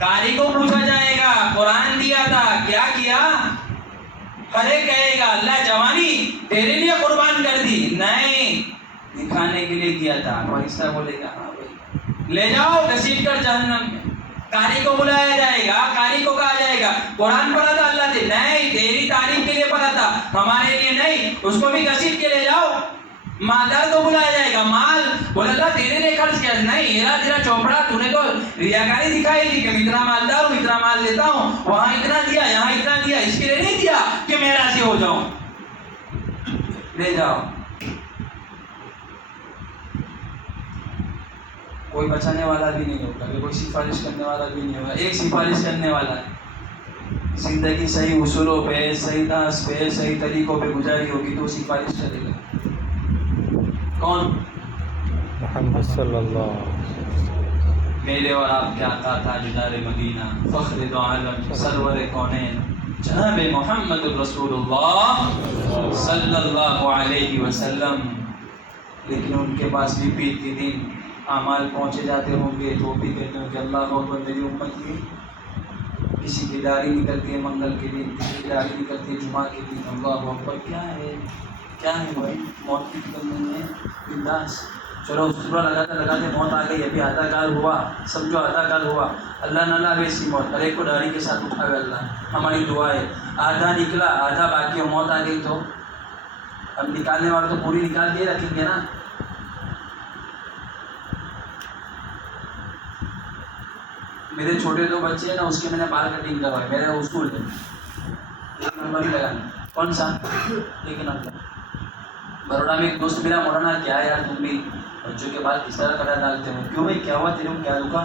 قاری کو پوچھا جائے گا قرآن دیا تھا کیا کیا؟ ہر ایک کہے گا اللہ جوانی تیرے لیے قربان کر دی، نہیں دکھانے کے لیے کیا تھا۔ فرشتہ بولے گا ہاں بھائی لے جاؤ گھسیٹ کر جہنم میں۔ قاری کو بلایا جائے گا، قاری کو کہا جائے گا قرآن پڑھا تھا اللہ نے، نہیں تیری تعریف کے لیے پڑھا تھا ہمارے لیے نہیں، اس کو بھی گھسیٹ کے لے جاؤ۔ مالدار کو بلایا جائے گا، مال بولا اللہ تیرے لیے خرچ کیا، نہیں میرا تیرا چوپڑا تو نے تو ریاکاری دکھائی تھی کہ میں اتنا مالدار ہوں اتنا مال دیتا ہوں، وہاں اتنا دیا یہاں اتنا دیا، اس کے لیے نہیں دیا کہ میں راضی ہو جاؤں، لے جاؤ۔ کوئی بچانے والا بھی نہیں ہوگا، کوئی سفارش کرنے والا بھی نہیں ہوگا، ایک سفارش کرنے والا ہے۔ زندگی صحیح اصولوں پہ صحیح طرز پہ صحیح طریقوں پہ گزاری ہوگی تو سفارش کرے گا، کون؟ محمد صلی اللہ علیہ وسلم۔ میرے اور آپ کے آقا تاجدار مدینہ فخر دو عالم سرور کونین جناب محمد رسول اللہ صلی اللہ علیہ وسلم، لیکن ان کے پاس بھی عید کے دن اعمال پہنچے جاتے ہوں گے تو بھی کہتے ہیں کہ اللہ اکبر میری امت کی، کسی کی داڑھی نکلتی ہے منگل کے دن، کسی کی داڑھی نکلتی ہے جمعہ کے دن، اللہ اکبر کیا ہے بھائی، موت کی فکر نہیں ہے، بنداس چلو صبح لگاتے موت آ گئی، ابھی آدھا کال ہوا، سمجھو آدھا کال ہوا، اللہ نہ لاوے ایسی موت، ہر ایک کو داڑھی کے ساتھ اٹھاوے اللہ، ہماری دعا ہے۔ آدھا نکلا آدھا باقی ہو، موت آ گئی تو اب نکالنے والے تو پوری نکال کے رکھیں گے نا۔ میرے چھوٹے دو بچے ہیں نا، اس کے میں نے بال کٹنگ کروائے، میرے اصول ہے ایک نمبر ہی لگانا، کون سا؟ ایک نمبر۔ بروڑا میں ایک دوست میرا مولانا کیا ہے یار تم بھی بچوں کے بال کس طرح کٹا ڈالتے ہو، کیوں بھائی کیا ہوا تیرے کو، کیا دکھا؟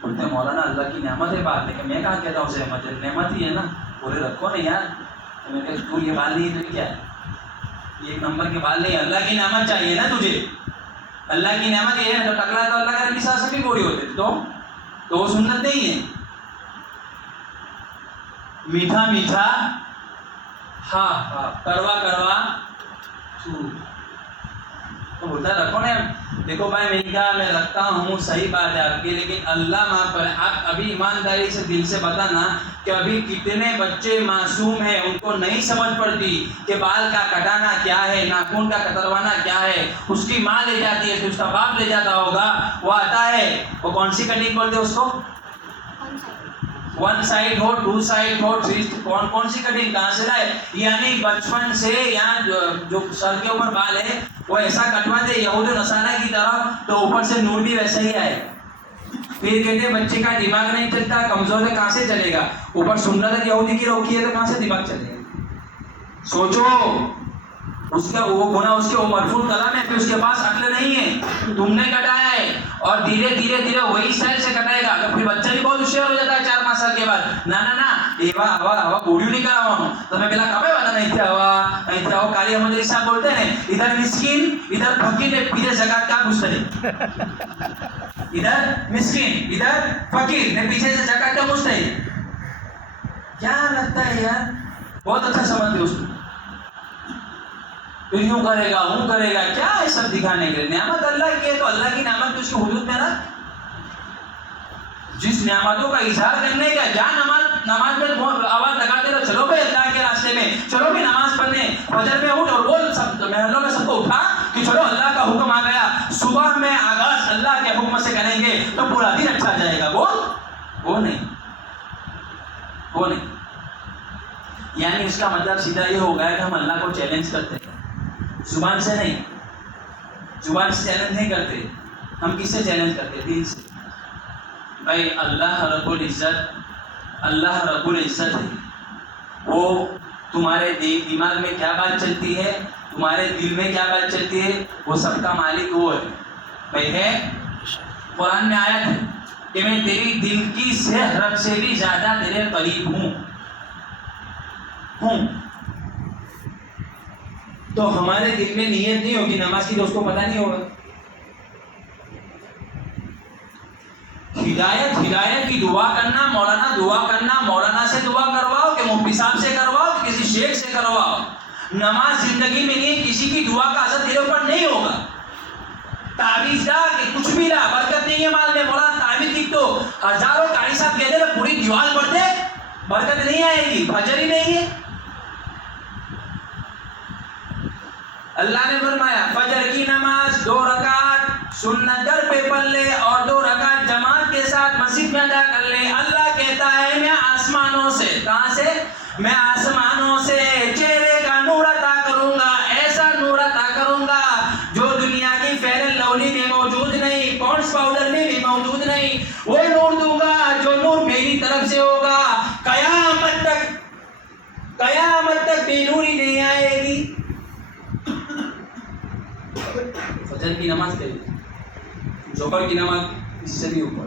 بولتے مولانا اللہ کی نعمت ہے بال، لیکن میں کہاں کہتا ہوں اسے نعمت ہے، نعمت ہی ہے نا، پورے رکھو نا یار۔ تو میں کہا تو یہ بال نہیں ہے تو کیا ہے، یہ ایک نمبر کے بال نہیں، اللہ کی نعمت چاہیے نا تجھے، اللہ کی نعمت یہ ہے تو ٹکلا تو اللہ کا نبی صاحب سے بھی گوڑی ہوتے تو وہ سنت نہیں ہے۔ میٹھا میٹھا ہاں ہاں کروا کروا تو بولتا رکھو نا، دیکھو بھائی میں کہا میں رکھتا ہوں صحیح بات ہے آپ کی، لیکن اللہ معاف کرے، آپ ابھی ایمانداری سے دل سے بتانا کہ ابھی کتنے بچے معصوم ہیں ان کو نہیں سمجھ پڑتی کہ بال کا کٹانا کیا ہے، ناخن کا کتروانا کیا ہے، اس کی ماں لے جاتی ہے تو اس کا باپ لے جاتا ہوگا، وہ آتا ہے وہ کون سی کٹنگ بولتے ہیں اس کو، ون سائڈ ہو ٹو سائڈ ہو تھری، کون سی کٹنگ کہاں سے لائے، یعنی بچپن سے یہاں جو سر کے اوپر بال ہے وہ ایسا کٹوا دے یہود و نصارہ کی طرح تو اوپر سے نور بھی ویسا ہی آئے، پھر کہتے بچے کا دماغ نہیں چلتا کمزور ہے کہاں سے چلے گا، اوپر سنت یہودی کی روکی ہے تو کہاں سے دماغ چلے گا، سوچو اس کا وہ گناہ اس کے مرفوع کلام ہے، پھر اس کے پاس عقل نہیں ہے، تم نے کٹایا ہے اور دھیرے دھیرے دھیرے وہی اسٹائل سے کٹائے گا، تو پھر بچہ بھی بہت ہوشیار ہو جاتا ہے 4-5 سال کے بعد، نا ایوا ہوا گوڑیوں نہیں کرا ہوں تو میں بلا کبھی بتا نہیں تھا وہ کالی احمد علی صاحب بولتے ہیں ادھر مسکین ادھر فقیر نے پیچھے زکات کا مشتری، ادھر مسکین ادھر فقیر نے پیچھے سے زکات کا مشتری، کیا لگتا ہے یار، بہت اچھا سمجھتے اس کو، تو یوں کرے گا وہ کرے گا، کیا ہے سب دکھانے کے لیے، نعمت اللہ کی ہے تو اللہ کی نعمت تو اس کے حدود میں رکھ، جس نعمتوں کا اظہار کرنے کا جا نماز میں آواز لگاتے رہو، چلو بھائی اللہ کے راستے میں چلو بھی نماز پڑھنے، فجر میں اٹھ اور بول سب محلوں میں سب کو اٹھا کہ چلو اللہ کا حکم آ گیا، صبح میں آغاز اللہ کے حکم سے کریں گے تو پورا دن اچھا جائے گا، وہ نہیں، یعنی اس کا مطلب سیدھا یہ ہو گیا کہ ہم اللہ کو چیلنج کرتے ہیں، زبان سے نہیں، زبان سے چیلنج نہیں کرتے، ہم کس سے چیلنج کرتے، دل سے، بھائی اللہ رب العزت ہے، وہ تمہارے دماغ میں کیا بات چلتی ہے، تمہارے دل میں کیا بات چلتی ہے، وہ سب کا مالک وہ ہے، بھائی ہے قرآن میں آیت ہے کہ میں تیری دل کی رب سے بھی زیادہ تیرے قریب ہوں، تو ہمارے دل میں نیت نہیں ہوگی نماز کی تو اس کو پتہ نہیں ہوگا، ہدایت کی دعا کرنا، مولانا سے دعا کرواؤ کہ مفتی صاحب سے کرواؤ کہ کسی شیخ سے کرواؤ، نماز زندگی میں نہیں، کسی کی دعا کا اثر تیرے اوپر نہیں ہوگا، تعویذ لا کہ کچھ بھی لا برکت نہیں ہے مال میں. مولانا تعویذ لکھ دو, ہزاروں قاری صاحب کہتے ہیں پوری دیوار پڑھ دے برکت نہیں آئے گی, فجر ہی نہیں ہے. اللہ نے فرمایا فجر کی نماز 2 رکعت سنت گھر پہ پڑھ لے اور 2 رکعت جماعت کے ساتھ مسجد میں ادا کر لے. اللہ کہتا ہے میں آسمانوں سے, کہاں سے؟ میں آسمانوں سے چہرے کا نور عطا کروں گا, ایسا نور عطا کروں گا جو دنیا کی فیئر اینڈ لولی میں موجود نہیں, پونڈس پاؤڈر میں بھی موجود نہیں. وہ نور دوں گا جو نور میری طرف سے ہوگا. قیامت تک بے نوری نہیں آئے گی. فجر کی نماز پڑھی, ظہر کی نماز اس سے بھی اوپر.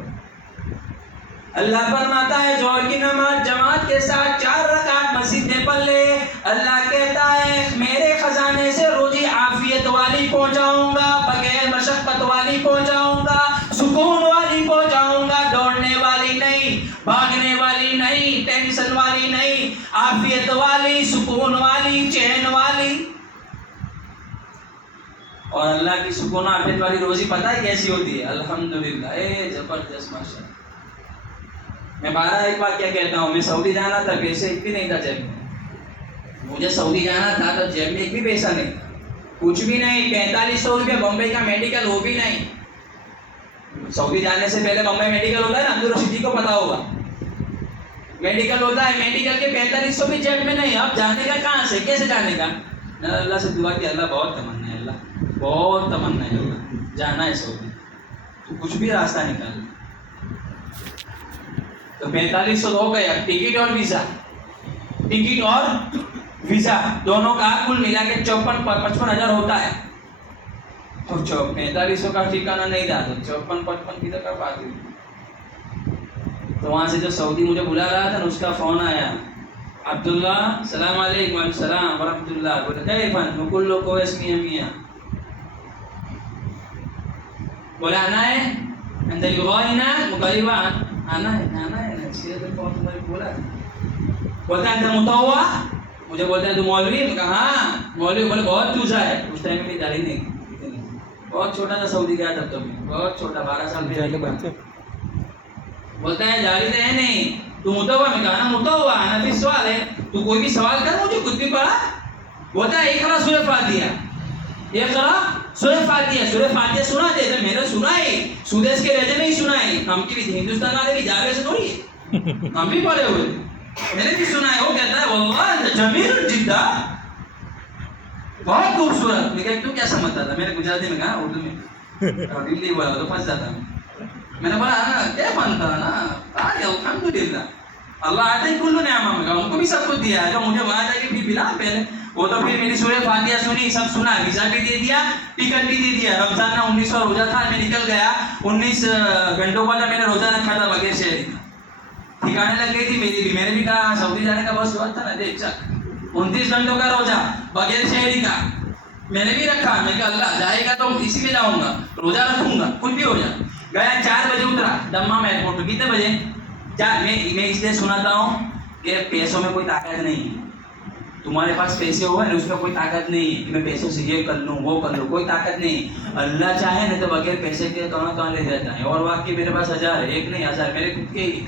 اللہ فرماتا ہے ظہر کی نماز جماعت کے ساتھ 4 رکعت مسجد میں پڑھ لے. اللہ کہتا ہے میرے خزانے سے روزی عافیت والی پہنچاؤں گا, بغیر مشقت والی پہنچاؤں گا, سکون والی پہنچاؤں گا, دوڑنے والی نہیں, بھاگنے والی نہیں, ٹینشن والی نہیں, عافیت والی, سکون والی, چین والی. اور اللہ کی سکون عافیت والی روزی پتہ ہے کیسی ہوتی ہے؟ الحمدللہ, زبردست ماشاء. میں 12 بار کیا کہتا ہوں, میں سعودی جانا تھا, پیسے ایک بھی نہیں تھا جیب میں. مجھے سعودی جانا تھا تو جیب میں ایک بھی پیسہ نہیں تھا, کچھ بھی نہیں. 4500 روپے بمبئی کا میڈیکل, وہ بھی نہیں. سعودی جانے سے پہلے بمبئی میڈیکل ہوتا ہے نا, عبد الرشید جی کو پتا ہوگا, میڈیکل ہوتا ہے, میڈیکل کے 4500 بھی جیب میں نہیں. اب جانے کا کہاں سے, کیسے جانے کا؟ اللہ سے دعا کی, اللہ بہت تمنا ہے, اللہ بہت تمنا ہے, اللہ جانا ہے سعودی, تو کچھ بھی راستہ نکال. تو 4500 ہو گیا, ٹکٹ اور ویزا, ٹکٹ اور ویزا دونوں کا کل ملا کے 55,000 ہوتا ہے. تو 4500 کا ٹھکانا نہیں تھا, تو 55 کی کر پاتی. تو وہاں سے جو سعودی مجھے بلا رہا تھا اس کا فون آیا, عبداللہ السلام علیکم. وعلیکم السلام ورحمۃ اللہ. بولے کئی فن مکل لوگ کو اس میاں بولے آنا ہے, اندر یغائنا مقریبا آنا ہے, آنا ہے بولا. بولتا ہے متوا, مجھے بولتا ہے تو مولوی. میں کہا ہاں مولوی. بولے بہت چوسا ہے. اس ٹائم میں جاری نہیں, بہت چھوٹا تھا, سعودی گیا تب تو بہت چھوٹا, 12 سال میں. بولتا ہے جاری تو ہے نہیں, تو متوا. میں کہا نا متوا آنا بھی سوال ہے, تو کوئی بھی سوال کر, مجھے خود بھی پڑھا. بولتا ہے اقرا سورہ فاتحہ, اقرا سورہ فاتحہ. سورہ فاتحہ سنا دے, تو میں نے سنا ہے, سودیش کے رہتے نہیں سنا ہے, ہم کی بھی ہندوستان والے بھی جاوے سے تھوڑی ہے, ہم بھی پڑھے ہوئے, میں نے بھی سنا ہے. وہ کہتا ہے واللہ جمیل جدا, بہت خوبصورت. میں کہا تو کیا سمجھتا تھا؟ میں نے گجراتی میں کہا, اردو میں, اور دلی بولا تو پھنس جاتا. میں نے بولا نا کیا بنتا نا, الحمدللہ اللہ آتا ہی کلو نعمہ. میں کہا ان کو بھی سب کچھ دیا ہے, جو مجھے وہاں جا کے بھی بلا پہلے. وہ تو پھر میری سورہ فاتحہ سنی, سب سنا, ویزا بھی دے دیا, ٹکٹ بھی دے دیا. رمضان میں 19 روزہ تھا, میں نکل گیا. 19 گھنٹوں کا میں نے روزہ رکھا تھا بغیر شہری کا, ٹھکانے لگ گئی تھی میری بھی. میں نے بھی کہا سعودی جانے کا بہت سوال تھا نا, دیکھ چل 29 گھنٹوں کا روزہ بغیر شہری کا میں نے بھی رکھا. میں کہا اللہ جائے گا تو اسی میں جاؤں گا, روزہ رکھوں گا, کچھ بھی ہو جائے. گیا 4 بجے اترا دمام ایئرپورٹ. کتنے بجے؟ 4. میں اس لیے سناتا ہوں کہ پیسوں میں کوئی طاقت نہیں ہے. تمہارے پاس پیسے ہوئے نا, اس میں کوئی طاقت نہیں ہے کہ میں پیسوں سے یہ کر لوں وہ کر لوں, کوئی طاقت نہیں. اللہ چاہے نا تو بغیر پیسے کے کہاں لے جاتا ہے. اور واقعی میرے پاس 1000 ہے, ایک نہیں 1000 میرے خود کے ہی.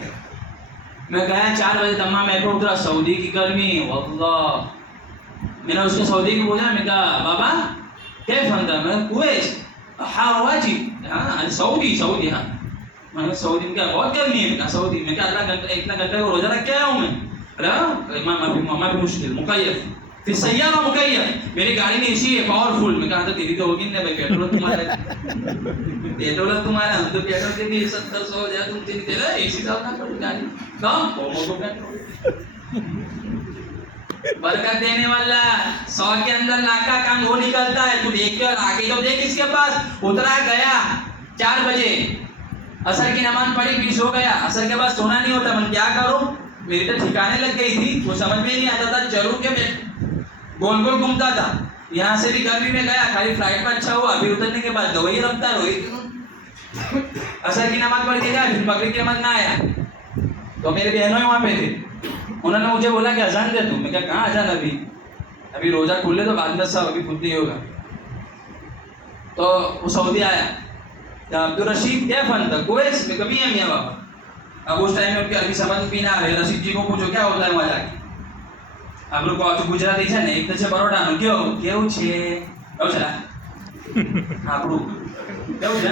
میں گیا 4 بجے دمام ایئرپورٹ اترا. سعودی کی گرمی واللہ. میں نے اس کو سعودی کی پوچھا, میں کہا بابا کیا فنتا؟ میں کویت ہاں واجب, ہاں سعودی ہاں. میں نے سعودی میں کہا بہت گرمی ہے. میں کہا سعودی. میں کہا اللہ گھنٹہ اتنا گھنٹے کو روزہ رکھ کے آیا ہوں میں. میں بھی مشکل مکیف, پھر سیارہ مکیف, میری گاڑی میں اسی ہے پاورفل. میں کہا تو تیری تو ہوگی نہیں بھائی, پیٹرول تمہارا, پیٹرول تمہارا, ہم تو پیٹرول کے بھی 70-100 ہو جائے, تم تیرا اسی کا ہونا پڑے گاڑی کام. برکت دینے والا 100 کے اندر لاکھ کا کام وہ نکلتا ہے. تو دیکھ کر آگے تو دیکھ اس کے پاس. اترا گیا 4 بجے, عصر کی نماز پڑھی, پھر سو گیا. عصر کے بعد سونا نہیں ہوتا, میں کیا کروں, میری تو ٹھکانے لگ گئی تھی, وہ سمجھ میں نہیں آتا تھا چلوں کہ میں گول گول گھومتا تھا. یہاں سے بھی گرمی میں گیا, خالی فلائٹ میں اچھا ہوا, پھر اترنے کے بعد وہی رکھتا ہے وہی. عصر کی نماز پڑھ کے گیا, پھر مغرب کی نماز نہ آیا. تو میرے بہنوں وہاں پہ تھے, انہوں نے مجھے بولا کہ اذان دے. تو میں کہا کہاں اذان, ابھی روزہ کھولے تو بعد میں سب, ابھی خود نہیں ہوگا. تو تو وہ سعودی آیا عبدالرشید کیف انت کویس میں کبھی ہیں میاں بابا. اب اس ٹائم میں ان کی عربی سمجھ بھی نہ آ رہے. رشید جی کو پوچھو کیا ہوتا ہے وہاں جا کے. آپ لوگ کو گجراتی છે ને એક છે બરોડાનું કેવું છે કેવું છે આપણું કેવું છે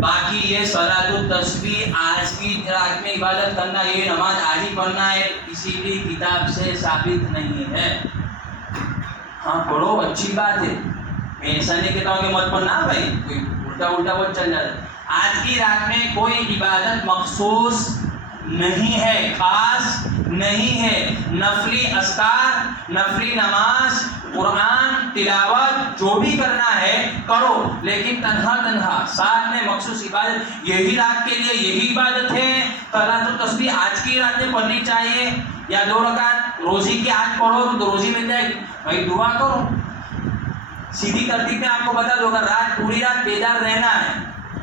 باقی یہ صلاۃ التسبیح آج کی رات میں عبادت کرنا، یہ نماز آج ہی پڑھنا ہے، کسی بھی کتاب سے ثابت نہیں ہے۔ ہاں پڑھو، اچھی بات ہے، میں ایسا نہیں کہتا ہوں کہ مت پڑھنا بھائی، کوئی الٹا وہ چل جاتا ہے۔ آج کی رات میں کوئی عبادت مخصوص نہیں ہے، خاص نہیں ہے، نفلی اذکار، نفلی نماز، قرآن تلاوت جو بھی کرنا ہے کرو، لیکن تنہا ساتھ میں مخصوص عبادت یہی رات کے لیے یہی عبادت ہے۔ صلاۃ التسبیح آج کی رات میں پڑھنی چاہیے، یا 2 رکعت روزی کی آج پڑھو تو روزی مل جائے گی، بھائی دعا کرو۔ سیدھی ترتیب میں آپ کو بتا دو، اگر پوری رات بیدار رہنا ہے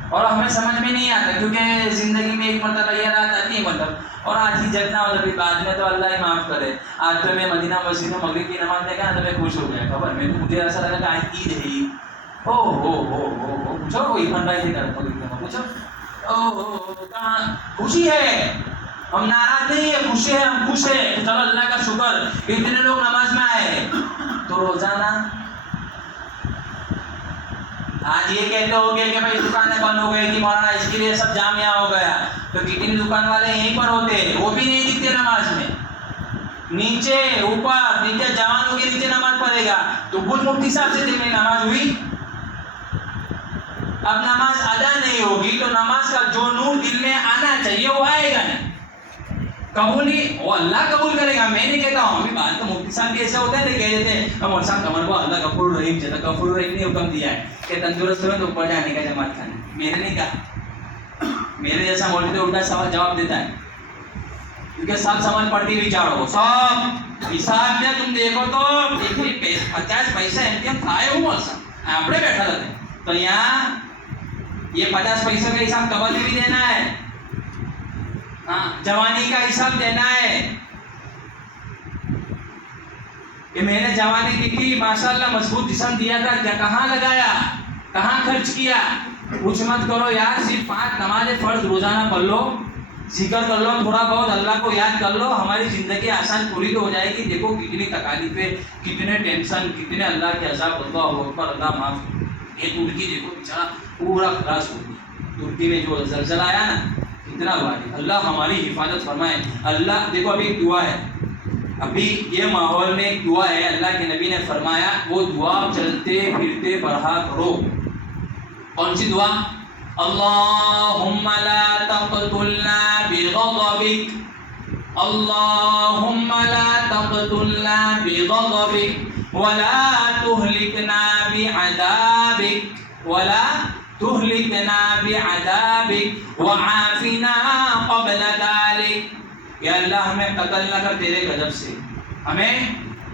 اور ہمیں سمجھ میں نہیں آتا، کیونکہ زندگی میں ایک مرتبہ یہ رات آتی ہے مطلب، اور آج ہی جگنا ہو جب بعد میں تو اللہ ہی معاف کرے۔ آج تو میں مدینہ مسجد میں مغرب کی نماز دیکھا تو میں خوش ہو گیا، خبر میں تو مجھے ایسا لگا کہ آج عید ہے ہی۔ ہو پوچھو کوئی ایمان بھائی سے کر پوچھو، کہاں خوشی ہے؟ ہم ناراض نہیں ہے، خوشی ہے، ہم خوش ہے، چلو اللہ کا شکر اتنے لوگ نماز میں آئے۔ تو روزانہ آج یہ کہتے ہو گے کہ بھائی دکانیں بند ہو گئی تھی مولانا، اس کے لیے سب جام یہاں ہو گیا، تو کتنے دکان والے یہیں پر ہوتے، وہ بھی نہیں دکھتے نماز میں، نیچے اوپر نیچے جوانوں کے نیچے نماز پڑھے گا۔ تو کچھ مفتی صاحب سے دل میں نماز ہوئی، اب نماز ادا نہیں ہوگی تو نماز کا جو نور دل میں آنا چاہیے وہ آئے گا نہیں، قبول ہی وہ اللہ قبول کرے گا۔ میں نہیں کہتا ہوں، ابھی بات تو مفتی صاحب بھی ایسے ہوتے ہیں، کہہ دیتے ہیں ہم صاحب کمر کو اللہ غفور رحیم چاہتا، غفور رحیم نے حکم دیا ہے کہ تندرست ہو تو اوپر جانے کا جماعت کھانے، میں نے نہیں کہا، میرے جیسا مولوی تو الٹا سوال جواب دیتا ہے، کیونکہ سب سمجھ پڑتی بیچاروں کو، سب حساب میں تم دیکھو تو 50 پیسہ امتحان کھائے ہوں آپ بیٹھا رہتے، تو یہاں یہ 50 پیسے کا حساب قبر میں بھی دینا ہے، جوانی کا حساب دینا ہے کہ میں نے جوانی کی تھی ماشاءاللہ مضبوط جسم دیا تھا، کیا کہاں لگایا، کہاں خرچ کیا، کچھ مت کرو یار، صرف 5 نماز فرض روزانہ پڑھ لو، ذکر کر لو، تھوڑا بہت اللہ کو یاد کر لو، ہماری زندگی آسان پوری تو ہو جائے گی۔ دیکھو کتنی تکالیفیں، کتنے ٹینشن، کتنے اللہ کے عذاب، اللہ اکبر اللہ معاف۔ یہ ترکی دیکھو بیچارہ پورا خلاص ہو گیا، ترکی میں جو زلزلہ آیا نا کتنا ہوا ہے، اللہ ہماری حفاظت فرمائے۔ اللہ دیکھو ابھی ایک دعا ہے، ابھی یہ ماحول میں ایک دعا ہے، اللہ کے نبی نے فرمایا وہ دعا چلتے پھرتے پڑھا کرو۔ کون سی دعا؟ اللہم لا تقتلنا بغضبک، اللہم لا تقتلنا بغضبک ولا تہلکنا بعذابک ولا تہلکنا بعذابک وعافنا قبل ذلک۔ یا اللہ ہمیں قتل نہ کر تیرے غضب سے، ہمیں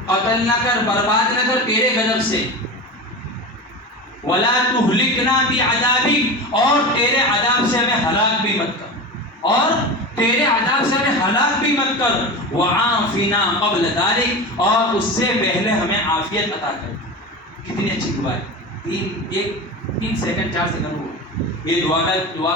قتل نہ کر، برباد نہ کر تیرے غضب سے، ولا تہلکنا بعذابک، اور تیرے عذاب سے ہمیں ہلاک بھی مت کر، اور تیرے عذاب سے ہمیں ہلاک بھی مت کر، وعافنا قبل ذلک، اور اس سے پہلے ہمیں عافیت عطا کر۔ کتنی اچھی دعا ہے، 3 سیکنڈ 4 سیکنڈ ہو، یہ دعا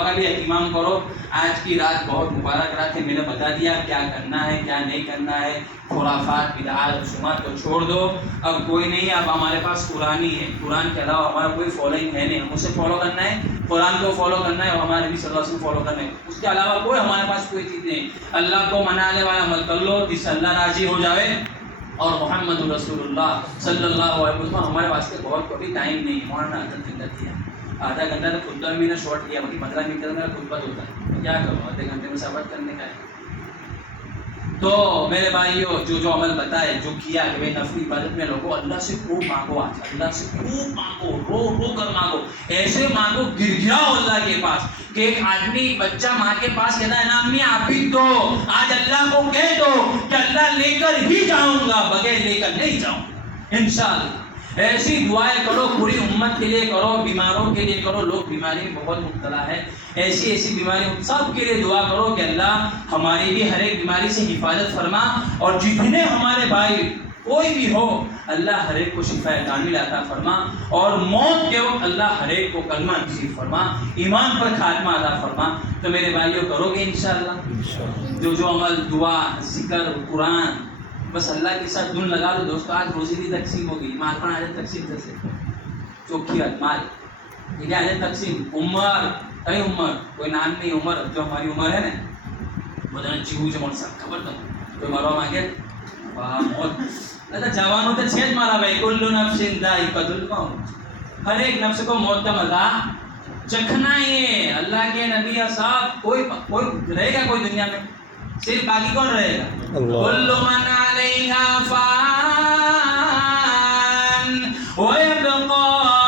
کا بھی اہتمام کرو۔ آج کی رات بہت مبارک رات ہے، میں نے بتا دیا کیا کرنا ہے کیا نہیں کرنا ہے، خرافات بدعات رسومات کو چھوڑ دو، اب کوئی نہیں، اب ہمارے پاس قرآن ہی ہے، قرآن کے علاوہ ہمارا کوئی فالوئنگ ہے نہیں، ہم اسے فالو کرنا ہے، قرآن کو فالو کرنا ہے اور ہمارے نبی صلی اللہ علیہ وسلم فالو کرنا ہے، اس کے علاوہ کوئی ہمارے پاس کوئی چیز نہیں۔ اللہ کو منانے والا عمل کر لو جس سے اللہ راضی ہو جاوے، اور محمد رسول اللہ صلی اللہ علیہ وسلم ہمارے واسطے بہت کبھی ٹائم نہیں، مولانا آدھا دیا، آدھا گھنٹہ تو خطبہ میں نے شارٹ کیا، باقی 15 منٹ میرا خطبہ ہوتا ہے، کیا کروں، آدھے گھنٹے میں سبق کرنے کا ہے۔ تو میرے بھائیوں جو عمل بتائے، جو کیا کہ بھائی نفلی عبادت میں لوگوں اللہ سے خوب مانگو، آج اللہ سے خوب مانگو، رو کر مانگو، ایسے مانگو گر گراؤ اللہ کے پاس کہ ایک آدمی بچہ ماں کے پاس کہتا ہے نا امی آپ ہی دو، آج اللہ کو کہہ دو کہ اللہ لے کر ہی جاؤں گا، بغیر لے کر نہیں جاؤں انشاءاللہ۔ ایسی دعائیں کرو، پوری امت کے لیے کرو، بیماروں کے لیے کرو، لوگ بیماری میں بہت مبتلا ہے، ایسی بیماری سب کے لیے دعا کرو کہ اللہ ہماری بھی ہر ایک بیماری سے حفاظت فرما، اور جتنے ہمارے بھائی کوئی بھی ہو اللہ ہر ایک کو شفا کامل عطا فرما، اور موت کے وقت اللہ ہر ایک کو کلمہ نصیب فرما، ایمان پر خاتمہ عطا فرما۔ تو میرے بھائیوں کرو گے انشاءاللہ جو عمل، دعا، ذکر، قرآن، بس اللہ کے ساتھ دھن لگا دو دوستو۔ آج روزی کی تقسیم ہوگی، مال پر آج تقسیم جیسے چوکھی مال، ٹھیک ہے، آج تقسیم عمر کئی عمر کوئی نان نہیں عمر جو ہماری عمر ہے نا بودن چیو جو مرسا خبر تو کوئی مروا مانگے واہ موت اچھا جوانوں تے چھیج مارا بھائی کل نفس ذائقۃ الموت ہر ایک نفس کو موت کا مزہ چکھنا ہی ہے اللہ کے نبی صاحب کوئی رہے گا کوئی دنیا میں صرف باقی کون رہے گا کل من علیہا فان ویبقى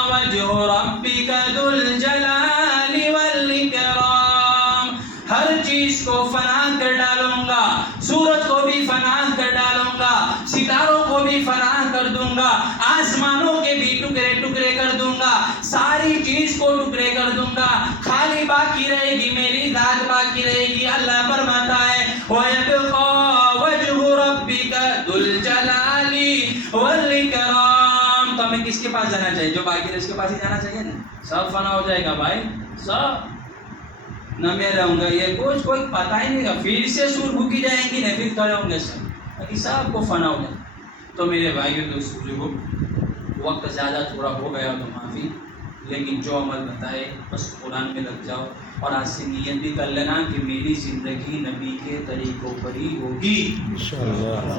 وجہ ربک ذو الجلال والاکرام ہر چیز کو فنا کر ڈالوں گا سورج کو بھی فنا کر ڈالوں گا ستاروں کو بھی فنا کر دوں گا آسمانوں کے بھی ٹکڑے ٹکڑے کر دوں گا ساری چیز کو ٹکڑے کر دوں گا خالی باقی رہے گی میری ذات باقی رہے گی اللہ فرماتا ہے وَيَبْقَى وَجْهُ رَبِّكَ ذُو الْجَلَالِ وَالْإِكْرَامِ تو ہمیں کس کے پاس جانا چاہیے جو باقی رہے اس کے پاس ہی جانا چاہیے نا سب فنا ہو جائے گا بھائی سب نہ میں رہوں گا یہ کچھ کوئی پتہ ہی نہیں گا پھر سے سور بھوکی جائیں گی نہ پھر کھڑے ہوں گے سب باقی سب کو فنا ہو جائے تو میرے بھائیوں دوستوں جو وقت زیادہ تھوڑا ہو گیا تو معافی لیکن جو عمل بتائے بس قرآن میں لگ جاؤ اور آج سے نیت بھی کر لینا کہ میری زندگی نبی کے طریقوں پر ہی ہوگی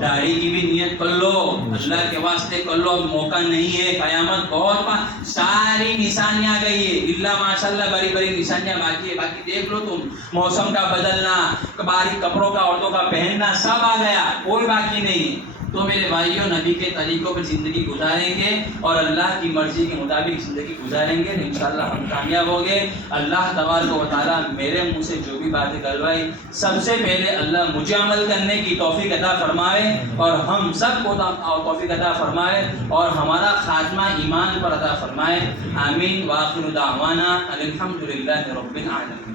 داڑھی کی بھی نیت کر لو اللہ کے واسطے کر لو اب موقع نہیں ہے قیامت بہت ساری نشانیاں آ گئی ہے اللہ ماشاءاللہ بڑی بڑی نشانیاں باقی ہے باقی دیکھ لو تم موسم کا بدلنا باریک کپڑوں کا عورتوں کا پہننا سب آ گیا کوئی باقی نہیں ہے تو میرے بھائیوں نبی کے طریقوں پر زندگی گزاریں گے اور اللہ کی مرضی کے مطابق زندگی گزاریں گے انشاءاللہ ہم کامیاب ہوں گے اللہ تبارک و تعالیٰ میرے منہ سے جو بھی باتیں کروائی سب سے پہلے اللہ مجھے عمل کرنے کی توفیق عطا فرمائے اور ہم سب کو توفیق عطا فرمائے اور ہمارا خاتمہ ایمان پر عطا فرمائے آمین وآخر دعوانا الحمدللہ رب العالمین.